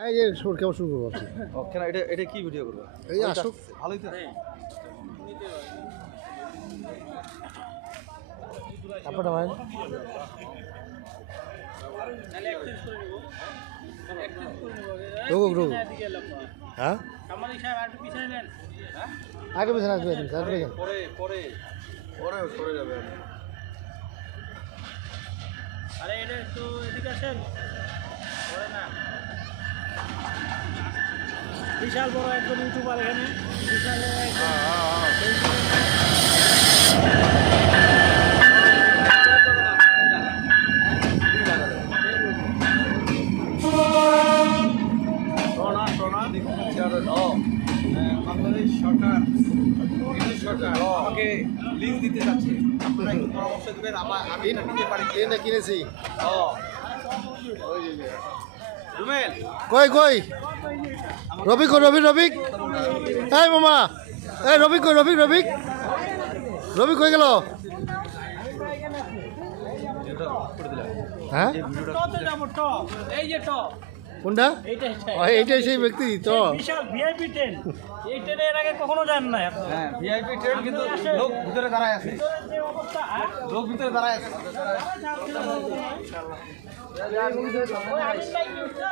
এই যে কেমন শুরু করবো কেন এটা কি ভিডিও করবো? এই আসুক ভালোই তো। আপনারা ভাই রুক হ্যাঁ আগে পিছনে আসবে পরে পরে পরে সরে যাবে। আরে এটা একটু এদিকে আসেন পরে না বিশাল বড় একজন ইউটিউবার এখানে বিশাল বাংলাদেশ সরকার আমাকে লিজ দিতে যাচ্ছে, আপনারা একটু পরামর্শ দেবেন। আমি এটা নিতে পারি কি? এটা কিনেছি রুমেল কই কই রবিক কই রবিক এই মামা এই রবিক কই রবিক কই গেল হ্যাঁ এই যে টপ কোনটা এইটাই সেই ব্যক্তি তো বিশাল ভিআইপি ট্রেন এই ট্রেনে এর আগে কখনো যান না আপনি। হ্যাঁ ভিআইপি ট্রেন, কিন্তু লোক ভিতরে দাঁড়ায় আছে, যে অবস্থা লোক ভিতরে দাঁড়ায় আছে। ওই আমিন ভাই কি হচ্ছে?